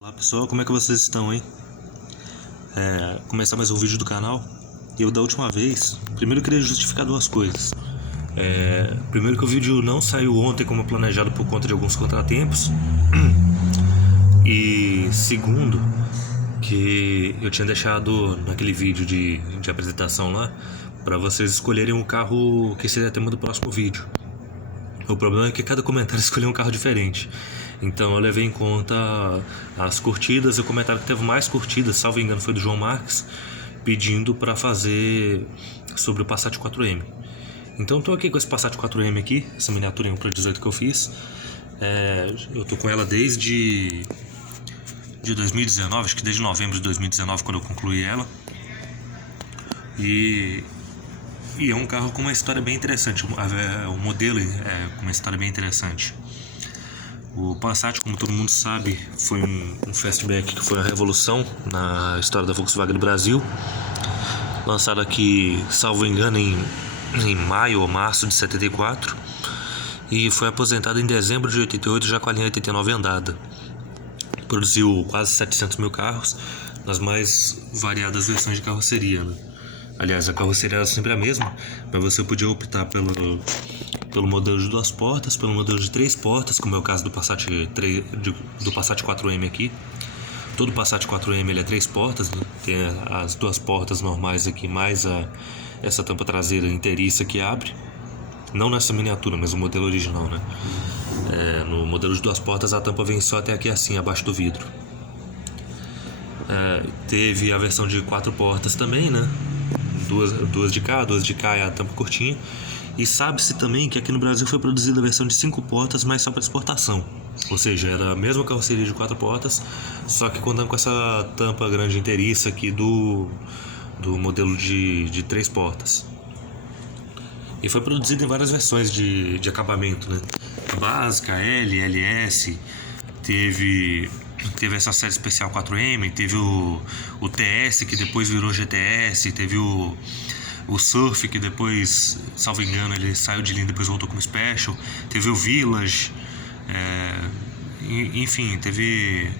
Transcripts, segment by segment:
Olá pessoal, como é que vocês estão, hein? Começar mais um vídeo do canal. Eu da última vez, primeiro eu queria justificar duas coisas. Primeiro que o vídeo não saiu ontem como planejado por conta de alguns contratempos. E segundo, que eu tinha deixado naquele vídeo de apresentação lá para vocês escolherem um carro que seria tema do próximo vídeo. O problema é que cada comentário escolheu um carro diferente. Então eu levei em conta as curtidas, e o comentário que teve mais curtidas, salvo engano, foi do João Marques, pedindo para fazer sobre o Passat 4M. Então estou aqui com esse Passat 4M aqui, essa miniatura 1 para 18 que eu fiz. Eu tô com ela desde 2019, acho que desde novembro de 2019, quando eu concluí ela. E é um carro com uma história bem interessante, o modelo é com uma história bem interessante. O Passat, como todo mundo sabe, foi um fastback que foi uma revolução na história da Volkswagen do Brasil. Lançado aqui, salvo engano, em maio ou março de 74. E foi aposentado em dezembro de 88, já com a linha 89 andada. Produziu quase 700 mil carros, nas mais variadas versões de carroceria, né? Aliás, a carroceria era sempre a mesma, mas você podia optar pelo modelo de 2 portas, pelo modelo de 3 portas, como é o caso do Passat 4M aqui. Todo Passat 4M ele é 3 portas, né? Tem as 2 portas normais aqui, mais essa tampa traseira inteiriça que abre. Não nessa miniatura, mas o modelo original, né? No modelo de 2 portas a tampa vem só até aqui assim, abaixo do vidro. Teve a versão de 4 portas também, né? Duas de cá é a tampa curtinha. E sabe-se também que aqui no Brasil foi produzida a versão de 5 portas, mas só para exportação. Ou seja, era a mesma carroceria de 4 portas, só que contando com essa tampa grande inteiriça aqui do modelo de 3 portas. E foi produzido em várias versões de acabamento, né? Básica, L, LS, teve essa série especial 4M, teve o TS, que depois virou GTS, teve o Surf, que depois, salvo engano, ele saiu de linha e depois voltou como Special, teve o Village, enfim, teve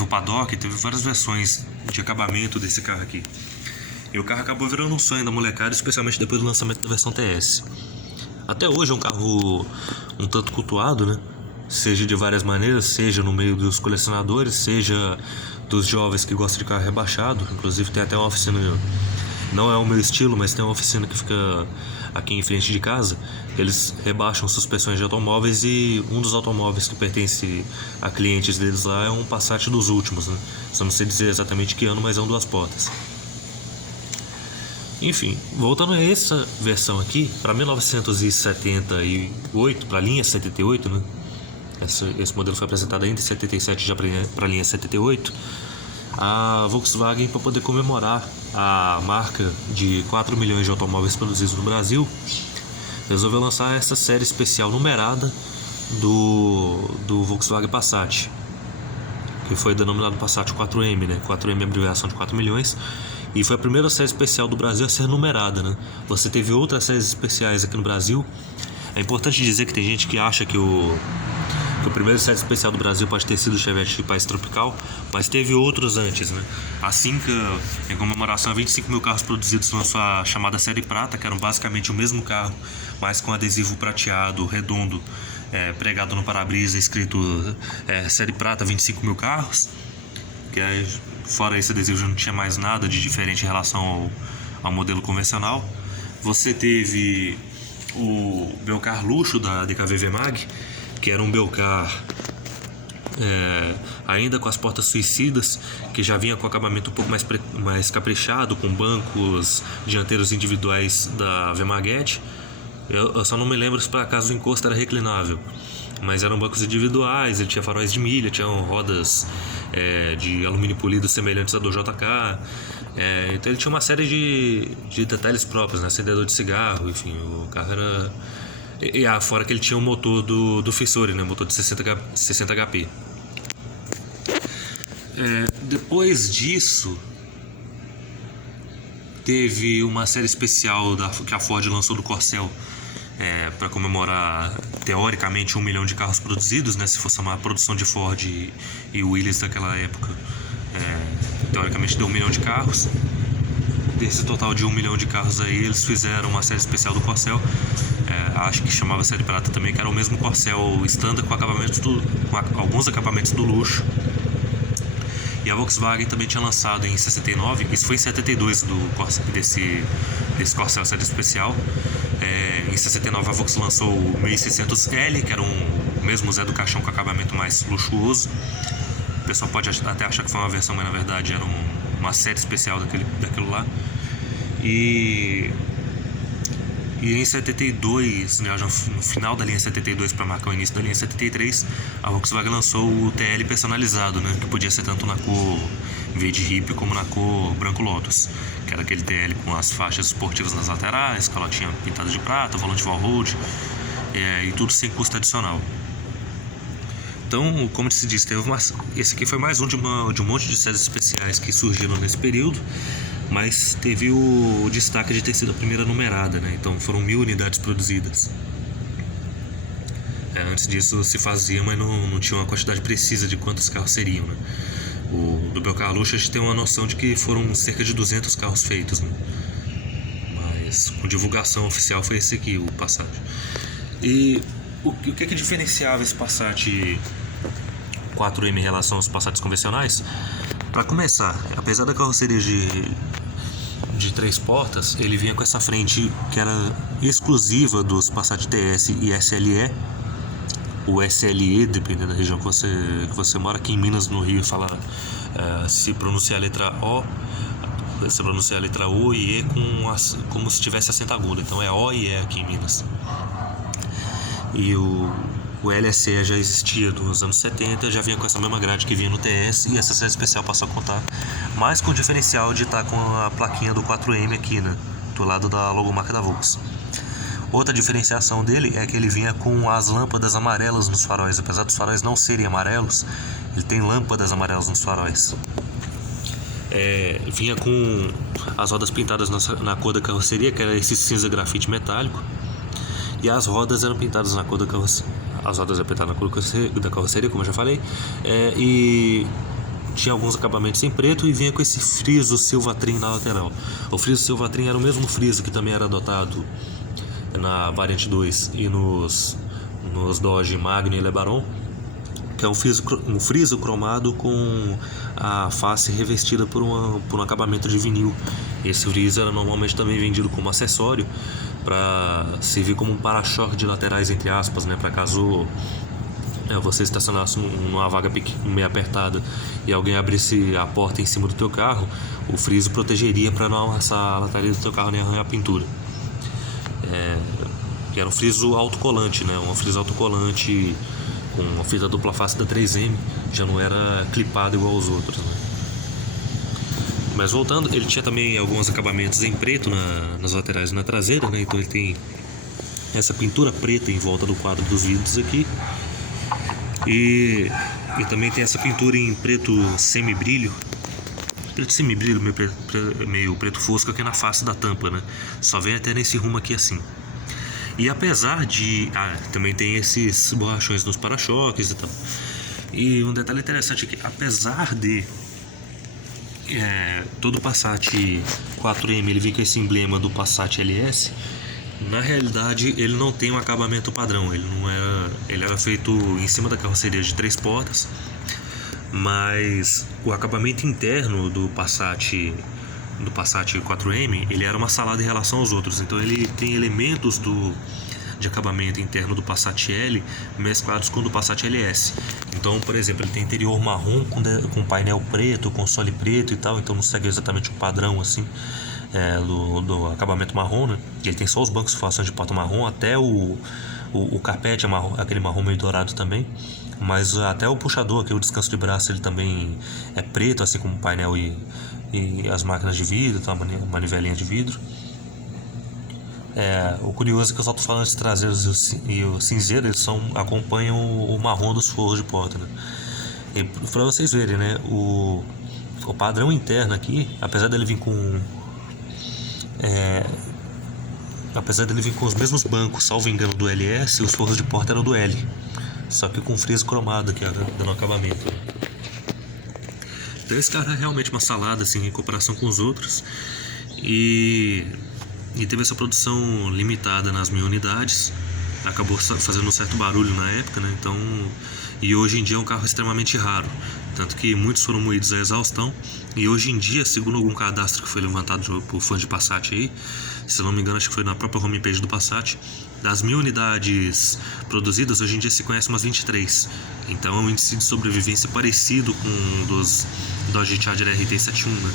o Paddock, teve várias versões de acabamento desse carro aqui. E o carro acabou virando um sonho da molecada, especialmente depois do lançamento da versão TS. Até hoje é um carro um tanto cultuado, né? Seja de várias maneiras, seja no meio dos colecionadores, seja dos jovens que gostam de carro rebaixado. Inclusive tem até uma oficina, não é o meu estilo, mas tem uma oficina que fica aqui em frente de casa. Eles rebaixam suspensões de automóveis e um dos automóveis que pertence a clientes deles lá é um Passat dos últimos, né? Só não sei dizer exatamente que ano, mas é um 2 portas. Enfim, voltando a essa versão aqui, para 1978, para a linha 78, né? Esse modelo foi apresentado ainda em 77 já para a linha 78. A Volkswagen, para poder comemorar a marca de 4 milhões de automóveis produzidos no Brasil, resolveu lançar essa série especial numerada do Volkswagen Passat, que foi denominado Passat 4M, né? 4M é abreviação de 4 milhões. E foi a primeira série especial do Brasil a ser numerada, né? Você teve outras séries especiais aqui no Brasil. É importante dizer que tem gente que acha que o primeiro série especial do Brasil pode ter sido o Chevette de País Tropical, mas teve outros antes, né? A Simca, em comemoração a 25 mil carros produzidos na sua chamada série prata, que eram basicamente o mesmo carro, mas com adesivo prateado, redondo, pregado no para-brisa, escrito série prata, 25 mil carros. Que aí, fora esse adesivo, já não tinha mais nada de diferente em relação ao modelo convencional. Você teve o Belcar Luxo da DKV Mag, que era um Belcar ainda com as portas suicidas, que já vinha com acabamento um pouco mais caprichado, com bancos dianteiros individuais da Vemaguete. Eu só não me lembro se por acaso o encosto era reclinável, mas eram bancos individuais, ele tinha faróis de milha, tinha rodas de alumínio polido semelhantes a do JK. Então ele tinha uma série de detalhes próprios, né? Acendedor de cigarro, enfim, o carro era... fora que ele tinha o motor do Fissore, né? Motor de 60 HP. Depois disso, teve uma série especial que a Ford lançou do Corcel, para comemorar teoricamente 1 milhão de carros produzidos, né? Se fosse uma produção de Ford e Willis daquela época, teoricamente deu 1 milhão de carros. Desse total de 1 milhão de carros aí, eles fizeram uma série especial do Corcel, acho que chamava série prata também, que era o mesmo Corcel standard com alguns acabamentos do luxo. E a Volkswagen também tinha lançado em 69, isso foi em 72 desse Corcel série especial. Em 69 a Volkswagen lançou o 1600L, que era o mesmo Zé do Caixão com acabamento mais luxuoso. O pessoal pode até achar que foi uma versão, mas na verdade era uma série especial daquilo lá. E em 72, né, já no final da linha 72 para marcar o início da linha 73, a Volkswagen lançou o TL personalizado, né, que podia ser tanto na cor verde hippie como na cor branco lotus, que era aquele TL com as faixas esportivas nas laterais, calotinha pintada de prata, volante wall-road, e tudo sem custo adicional. Então, como se diz, esse aqui foi mais um de um monte de séries especiais que surgiram nesse período, mas teve o destaque de ter sido a primeira numerada, né? Então foram 1.000 unidades produzidas. Antes disso se fazia, mas não tinha uma quantidade precisa de quantos carros seriam, né? Do Belcar Luxo a gente tem uma noção de que foram cerca de 200 carros feitos, né? Mas com divulgação oficial foi esse aqui, o Passat. E o que diferenciava esse Passat 4M em relação aos Passats convencionais? Para começar, apesar da carroceria de 3 portas, ele vinha com essa frente que era exclusiva dos Passat TS e SLE. O SLE, dependendo da região que você mora. Aqui em Minas, no Rio, se pronuncia a letra O, se pronuncia a letra O e E como se tivesse acento agudo. Então é O e E aqui em Minas. E o LSE já existia nos anos 70, já vinha com essa mesma grade que vinha no TS, e essa série especial passou a contar mais com o diferencial de estar com a plaquinha do 4M aqui, né, do lado da logomarca da Volks. Outra diferenciação dele é que ele vinha com as lâmpadas amarelas nos faróis. Apesar dos faróis não serem amarelos, ele tem lâmpadas amarelas nos faróis. Vinha com as rodas pintadas na cor da carroceria, que era esse cinza grafite metálico, e as rodas eram pintadas na cor da carroceria. As rodas eram pintadas na cor da carroceria, como eu já falei, e tinha alguns acabamentos em preto e vinha com esse friso Silvatrim na lateral. O friso Silvatrim era o mesmo friso que também era adotado na variante 2 e nos Dodge Magna e LeBaron, que é um friso cromado com a face revestida por um acabamento de vinil. Esse friso era normalmente também vendido como acessório para servir como um para-choque de laterais, entre aspas, né, para caso você estacionasse numa vaga meio apertada e alguém abrisse a porta em cima do teu carro, o friso protegeria para não amassar a lataria do teu carro nem arranhar a pintura. Que era um friso autocolante, né? Um friso autocolante com uma fita dupla face da 3M, já não era clipado igual aos outros, né? Mas voltando, ele tinha também alguns acabamentos em preto nas laterais e na traseira, né? Então ele tem essa pintura preta em volta do quadro dos vidros aqui, e também tem essa pintura em preto semibrilho, meio preto fosco aqui na face da tampa, né? Só vem até nesse rumo aqui assim. E apesar de... também tem esses borrachões nos para-choques e tal. E um detalhe interessante é que, apesar de todo o Passat 4M ele vem com esse emblema do Passat LS, na realidade ele não tem um acabamento padrão. Ele era feito em cima da carroceria de 3 portas, mas o acabamento interno do Passat 4M, ele era uma salada em relação aos outros. Então ele tem elementos de acabamento interno do Passat L mesclados com o do Passat LS. Então, por exemplo, ele tem interior marrom com painel preto, console preto e tal. Então não segue exatamente o padrão assim do acabamento marrom, né? Ele tem só os bancos de formação de porta marrom, até o carpete é marrom, aquele marrom meio dourado também. Mas até o puxador, aqui o descanso de braço, ele também é preto, assim como o painel e as máquinas de vidro, tá? Manivelinha de vidro. O curioso é que os alto-falantes traseiros e o cinzeiro eles acompanham o marrom dos forros de porta, né? E para vocês verem, né, o padrão interno aqui, apesar dele vir com apesar dele vir com os mesmos bancos, salvo engano, do LS, os forros de porta eram do L, só que com friso cromado, que era dando acabamento. Então esse carro é realmente uma salada assim, em comparação com os outros, e teve essa produção limitada nas 1000 unidades, acabou fazendo um certo barulho na época, né? Então, e hoje em dia é um carro extremamente raro, tanto que muitos foram moídos a exaustão, e hoje em dia, segundo algum cadastro que foi levantado por fãs de Passat aí, se não me engano, acho que foi na própria homepage do Passat, das 1000 unidades produzidas, hoje em dia se conhece umas 23. Então é um índice de sobrevivência parecido com o dos Dodge Charger RT71, né?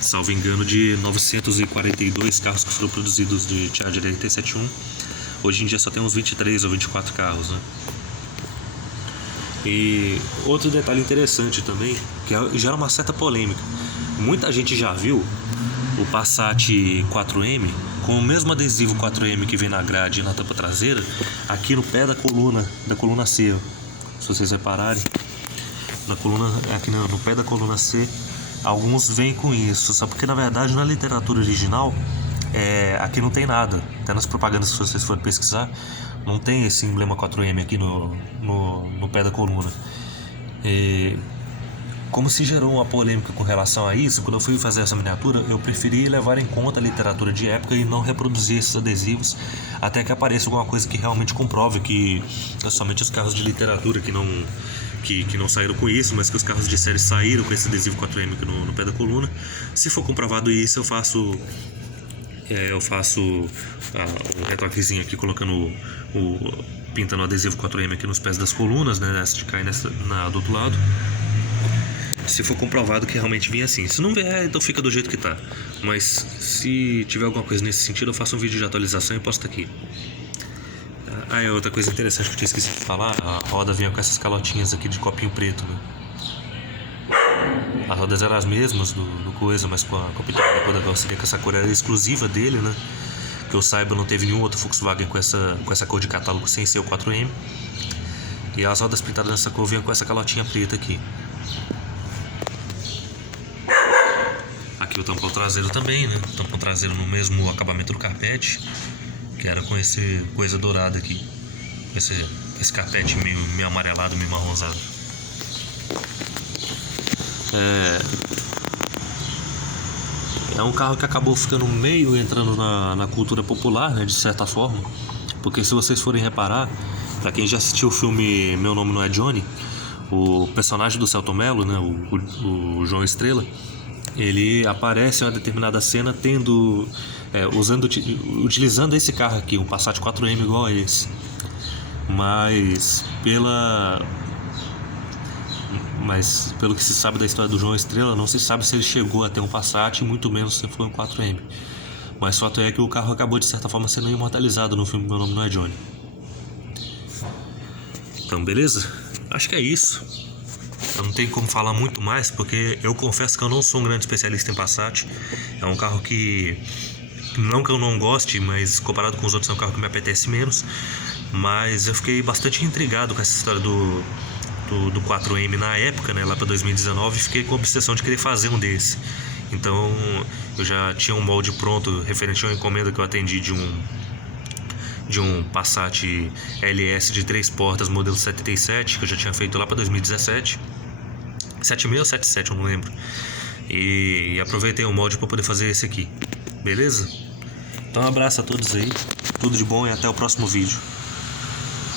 Salvo engano, de 942 carros que foram produzidos de Charger RT71, hoje em dia só tem uns 23 ou 24 carros, né? E outro detalhe interessante também, que gera uma certa polêmica. Muita gente já viu o Passat 4M com o mesmo adesivo 4M que vem na grade e na tampa traseira, aqui no pé da coluna C. Se vocês repararem, aqui no pé da coluna C, alguns vêm com isso, só porque na verdade na literatura original aqui não tem nada. Até nas propagandas, se vocês forem pesquisar, não tem esse emblema 4M aqui no pé da coluna. Como se gerou uma polêmica com relação a isso, quando eu fui fazer essa miniatura, eu preferi levar em conta a literatura de época e não reproduzir esses adesivos até que apareça alguma coisa que realmente comprove que somente os carros de literatura que não saíram com isso, mas que os carros de série saíram com esse adesivo 4M aqui no pé da coluna. Se for comprovado isso, eu faço um retoquezinho aqui colocando pintando o adesivo 4M aqui nos pés das colunas, né, nessa de cair do outro lado. Se for comprovado que realmente vinha assim. Se não vier, então fica do jeito que tá. Mas se tiver alguma coisa nesse sentido, eu faço um vídeo de atualização e posto aqui. Outra coisa interessante que eu tinha esquecido de falar, a roda vinha com essas calotinhas aqui de copinho preto, né? As rodas eram as mesmas do coisa, mas com a pintura da cor da carroceria, que essa cor era exclusiva dele, né? Que eu saiba, não teve nenhum outro Volkswagen com essa cor de catálogo sem ser o 4M. E as rodas pintadas nessa cor vinham com essa calotinha preta aqui. Aqui o tampão traseiro também, né? O tampão traseiro no mesmo acabamento do carpete, que era com esse coisa dourada aqui. Esse carpete meio amarelado, meio marronzado. É um carro que acabou ficando meio entrando na cultura popular, né, de certa forma, porque se vocês forem reparar, para quem já assistiu o filme Meu Nome Não É Johnny, o personagem do Selton Mello, né, o João Estrela, ele aparece em uma determinada cena utilizando esse carro aqui, um Passat 4M igual a esse, mas pelo que se sabe da história do João Estrela, não se sabe se ele chegou a ter um Passat, muito menos se foi um 4M. Mas o fato é que o carro acabou de certa forma sendo imortalizado no filme Meu Nome Não É Johnny. Então, beleza? Acho que é isso. Eu não tenho como falar muito mais, porque eu confesso que eu não sou um grande especialista em Passat. É um carro que, não que eu não goste, mas comparado com os outros é um carro que me apetece menos. Mas eu fiquei bastante intrigado com essa história do 4M na época, né, lá para 2019, fiquei com a obsessão de querer fazer um desse. Então eu já tinha um molde pronto referente a uma encomenda que eu atendi de um Passat LS de 3 portas modelo 77, que eu já tinha feito lá para 2017, 76 ou 77, eu não lembro, e aproveitei o molde para poder fazer esse aqui. Beleza? Então um abraço a todos aí, tudo de bom e até o próximo vídeo.